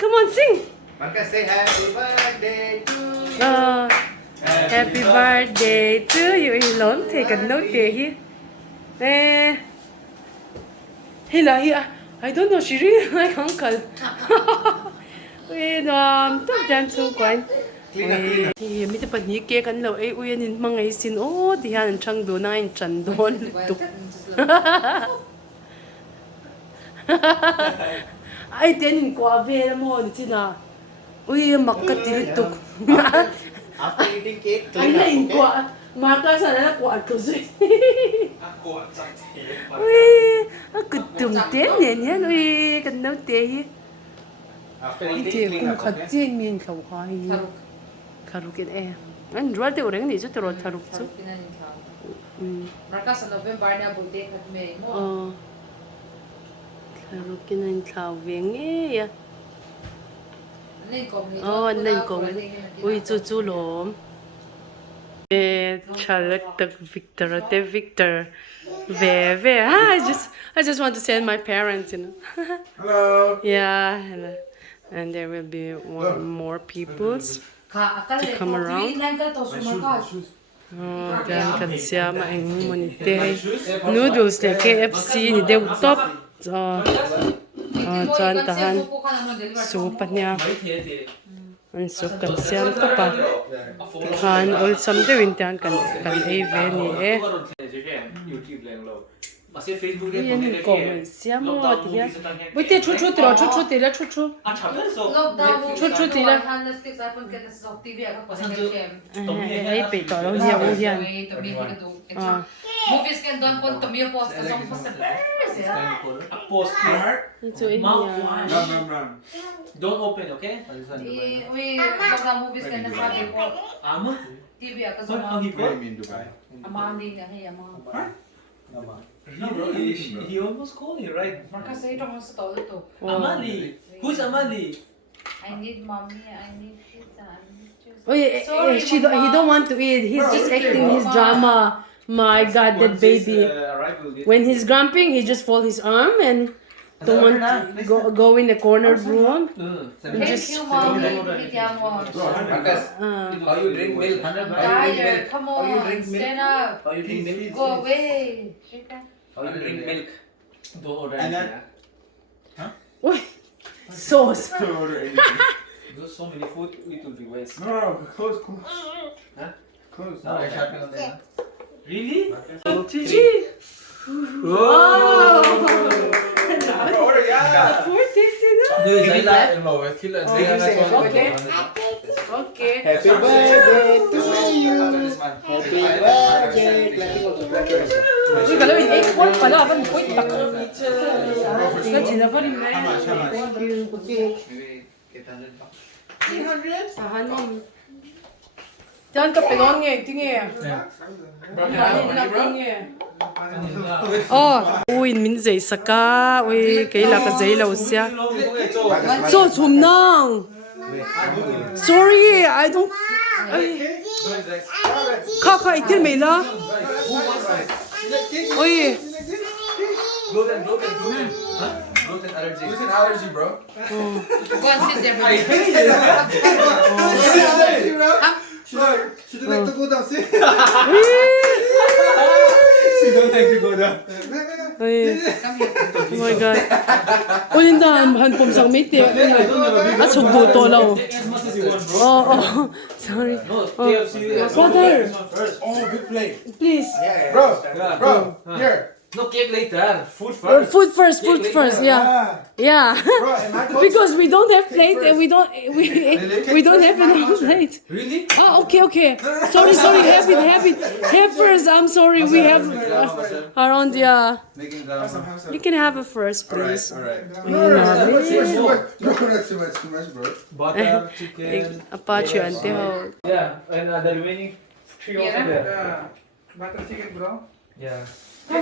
Come on, sing. Marcus, say happy birthday to you. Happy birthday to you. Lớn thì cần nốt tiền hi. Hey là hi. I don't know. She really like uncle. Tất cả xung quanh. Thì mình tập nhị kia cần lâu ấy ui anh mang ấy xin ô thì hắn chẳng đồ này chẳng đồ tục. Ai tên qua về làm gì chứ nào? Ui mặc cái tiếng tục. After eating cake, Anh này qua mà cái sao nó qua cái gì? Ui, cái tụm tên này nhá, ui cái nấu tên. Thì cũng khát trên miền khẩu khoai. Karuk ini An jual tu orang ni tu terus karuk tu. Mereka November ni birthday kat Mei. Karuk ini kau vengi ya. Anh lên cùng. Ui chu lom. Charlotte Victor. Ve. I just want to send my parents, you know. hello. Yeah, and there will be more peoples to come around. Dan kan siya maing monite noodles le KFC ni de top chan tahan soup niya an soup kan siya to pa kan all some de wintan kan ave ni masih Facebook dia yan boleh ko lagi. siya mo tiya buti chu chu tira chu tira ai pe to lo dia o hian movies kan don pon tomio post ka song post A postcard. itu ini Don't open, okay? we baka movies kan nasabi ko Ama? TV ka What? song How he Where got? you mean Dubai? amandi na hey ama No, bro. He almost called you, right? Marka say to sa tolo to Amali. Who's Amali? I need mommy, I need pizza, I need juice. Oh yeah, he don't want to eat. He's just acting his drama. My God, that baby. When he's grumping, he just fold his arm and don't want to go in the corner room. Thank you, mommy. Marcus, how you drink milk? Tired, come How you on, drink milk? stand up. How you drink milk? Go away. How you drink milk? Don't order And anything. then- Uy, sauce. There's so many food, it will be waste. No, close. Huh? Close. No, I can't on there. Really? Gigi. Wow. Order, yeah. Poor tasty, no? Okay. Okay. Happy birthday to you. Happy birthday. Uy, kalau ini ekor pala, apa ni? Uy, tak. Ika jina pa rin na. How much? Thank you. Okay. Maybe 300? Sahanin. Diyan ka pelon nga, tingin. Oh, uy, min zay saka, uy, kaila ka zay law siya. So, sumnang. Sorry, I don't. Kaka itil may la. Uy. Gluten. Huh? Gluten allergy. Gluten allergy, bro. Go and sit there. She don't like to go down. See? She don't like to go down. Uy. Oh my God. Uy, han pom sang mate. At sugbo to law. Oh, sorry. Brother, Oh, big plate. please. Bro, here. No cake later. Food first. Food first, yeah. Yeah. Bro, am I close? Because we don't have plate and we don't have enough plate. Really? Oh, okay. Sorry, have it. Have first. I'm sorry. We have around, yeah. Making the... You can have it first, please. Alright. No, No, that's too much, bro. Butter, chicken. Apache ante ho. Yeah, and the remaining 3 also there. Butter chicken, bro. Yeah. I'll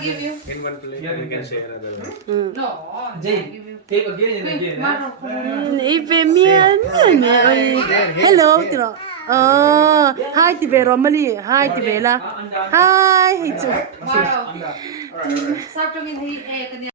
give you. In one plate, Yeah, you we can can. share another one. No, I'll Jay, give you. take again and again. Hello, tiro. Oh, hi, Tibe Romali. Hi, Tibela. Hi. Wow. Stop talking.